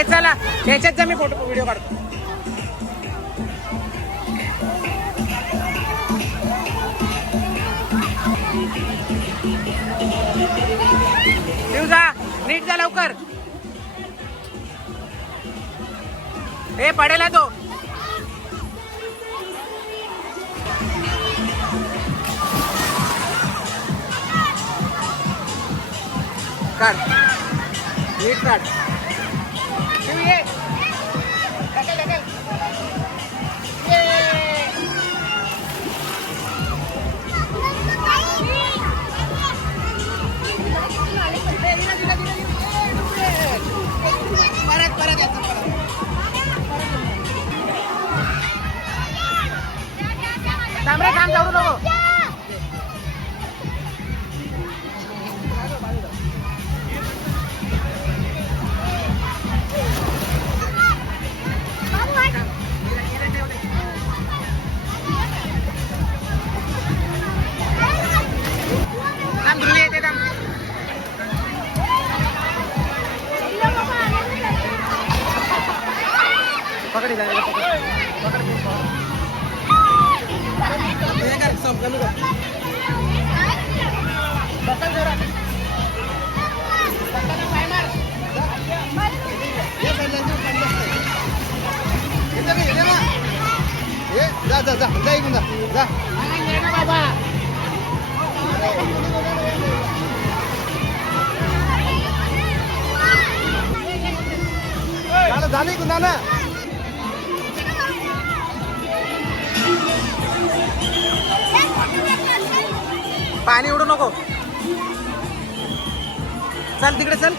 हे चला त्याच्यात मी फोटो व्हिडिओ काढतो. जा नीट जा लवकर. हे पडेल तो. काढ नीट काढ. थांब जाऊ नको. पकड़ी जाएगा पकड़ सब कमी कर बकल जरा बकल पाय मार ये पहले जो बंद है इधर ये ना ये जा जा जा जा इकडून जा ये ना बाबा झाली कुणा ना पाणी उडू नको. चल तिकडे चल.